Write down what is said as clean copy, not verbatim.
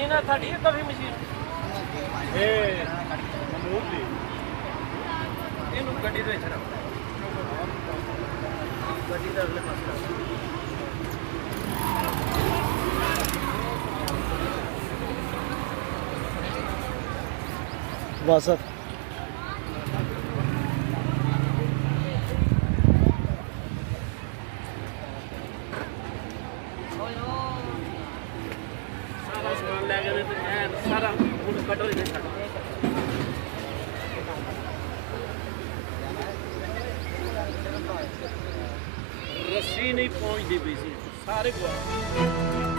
machine ਆ ਤੁਹਾਡੀ ਕਾਫੀ machine ਇਹ ਮਨੂਰ ਦੀ ਇਹਨੂੰ ਗੱਡੀ ਦੇ ਵਿੱਚ ਰੱਖ ਗੱਡੀ ਦਾ ਅਗਲੇ ਪਾਸੇ ਬਸ ਸਾਰਾ ਸਮਾਨ ਲੈ ਗਏ ਤੇ ਇਹ ਸਾਰਾ ਹੁਣ ਕੱਢੋ ਇਹਦੇ ਛੱਡ ਰੱਸੀ ਨਹੀਂ ਪਹੁੰਚਦੀ ਪਈ ਸੀ ਸਾਰੇ ਗਵਾ